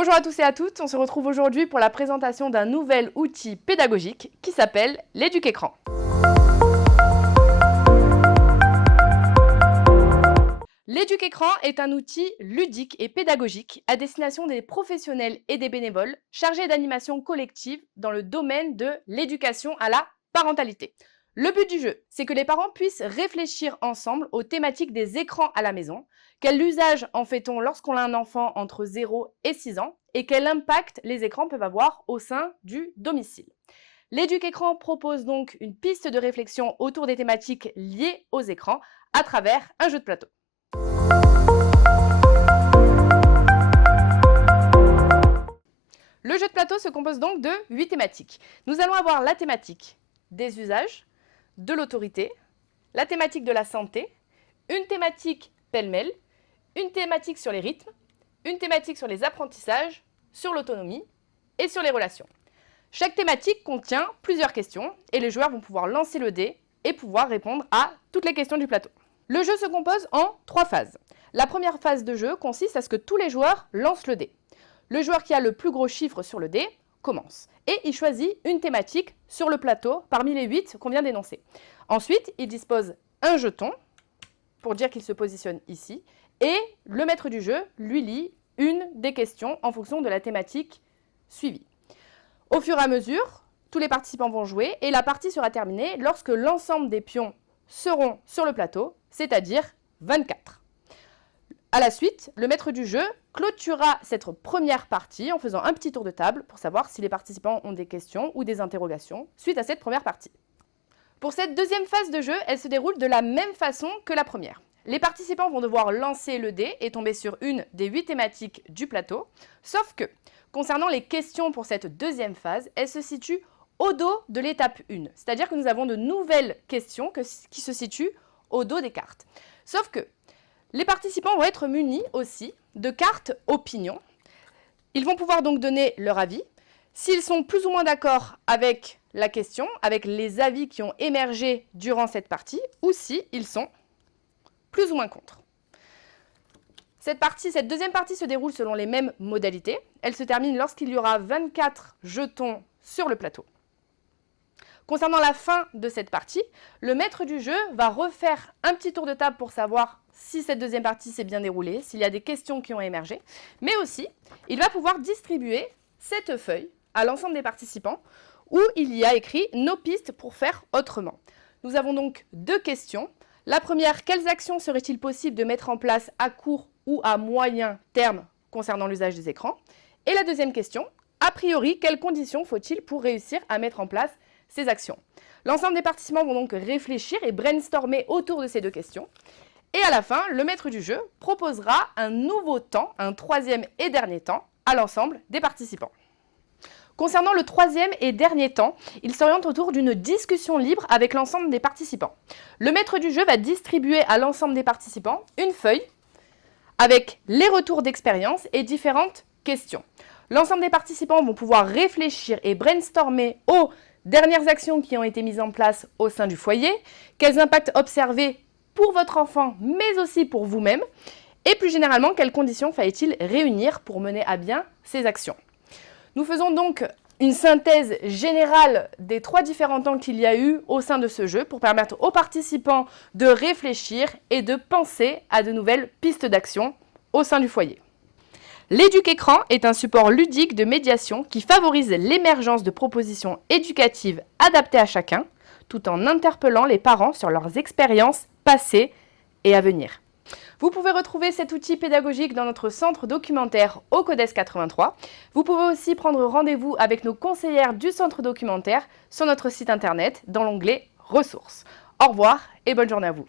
Bonjour à tous et à toutes, on se retrouve aujourd'hui pour la présentation d'un nouvel outil pédagogique qui s'appelle l'Éduc-Écran. L'Éduc-Écran est un outil ludique et pédagogique à destination des professionnels et des bénévoles chargés d'animation collective dans le domaine de l'éducation à la parentalité. Le but du jeu, c'est que les parents puissent réfléchir ensemble aux thématiques des écrans à la maison, quel usage en fait-on lorsqu'on a un enfant entre 0 et 6 ans et quel impact les écrans peuvent avoir au sein du domicile. L'Éduc-Écran propose donc une piste de réflexion autour des thématiques liées aux écrans à travers un jeu de plateau. Le jeu de plateau se compose donc de 8 thématiques. Nous allons avoir la thématique des usages, de l'autorité, la thématique de la santé, une thématique pêle-mêle, une thématique sur les rythmes, une thématique sur les apprentissages, sur l'autonomie et sur les relations. Chaque thématique contient plusieurs questions et les joueurs vont pouvoir lancer le dé et pouvoir répondre à toutes les questions du plateau. Le jeu se compose en 3 phases. La première phase de jeu consiste à ce que tous les joueurs lancent le dé. Le joueur qui a le plus gros chiffre sur le dé commence et il choisit une thématique sur le plateau parmi les 8 qu'on vient d'énoncer. Ensuite, il dispose un jeton pour dire qu'il se positionne ici et le maître du jeu lui lit une des questions en fonction de la thématique suivie. Au fur et à mesure, tous les participants vont jouer et la partie sera terminée lorsque l'ensemble des pions seront sur le plateau, c'est-à-dire 24. À la suite, le maître du jeu clôturera cette première partie en faisant un petit tour de table pour savoir si les participants ont des questions ou des interrogations suite à cette première partie. Pour cette deuxième phase de jeu, elle se déroule de la même façon que la première. Les participants vont devoir lancer le dé et tomber sur une des 8 thématiques du plateau, sauf que, concernant les questions pour cette deuxième phase, elles se situent au dos de l'étape 1, c'est-à-dire que nous avons de nouvelles questions qui se situent au dos des cartes. Sauf que les participants vont être munis aussi de cartes opinions. Ils vont pouvoir donc donner leur avis. S'ils sont plus ou moins d'accord avec la question, avec les avis qui ont émergé durant cette partie, ou s'ils sont plus ou moins contre. Cette deuxième partie se déroule selon les mêmes modalités. Elle se termine lorsqu'il y aura 24 jetons sur le plateau. Concernant la fin de cette partie, le maître du jeu va refaire un petit tour de table pour savoir si cette deuxième partie s'est bien déroulée, s'il y a des questions qui ont émergé, mais aussi, il va pouvoir distribuer cette feuille à l'ensemble des participants où il y a écrit « Nos pistes pour faire autrement ». Nous avons donc 2 questions. La première, quelles actions serait-il possible de mettre en place à court ou à moyen terme concernant l'usage des écrans? Et la deuxième question, a priori, quelles conditions faut-il pour réussir à mettre en place ces actions? L'ensemble des participants vont donc réfléchir et brainstormer autour de ces 2 questions. Et à la fin, le maître du jeu proposera un nouveau temps, un 3e et dernier temps, à l'ensemble des participants. Concernant le 3e et dernier temps, il s'oriente autour d'une discussion libre avec l'ensemble des participants. Le maître du jeu va distribuer à l'ensemble des participants une feuille avec les retours d'expérience et différentes questions. L'ensemble des participants vont pouvoir réfléchir et brainstormer aux dernières actions qui ont été mises en place au sein du foyer, quels impacts observés pour votre enfant, mais aussi pour vous-même, et plus généralement, quelles conditions fallait-il réunir pour mener à bien ces actions. Nous faisons donc une synthèse générale des 3 différents temps qu'il y a eu au sein de ce jeu pour permettre aux participants de réfléchir et de penser à de nouvelles pistes d'action au sein du foyer. L'Éduc-Écran est un support ludique de médiation qui favorise l'émergence de propositions éducatives adaptées à chacun, tout en interpellant les parents sur leurs expériences passées et à venir. Vous pouvez retrouver cet outil pédagogique dans notre centre documentaire au CODES 83. Vous pouvez aussi prendre rendez-vous avec nos conseillères du centre documentaire sur notre site internet dans l'onglet Ressources. Au revoir et bonne journée à vous.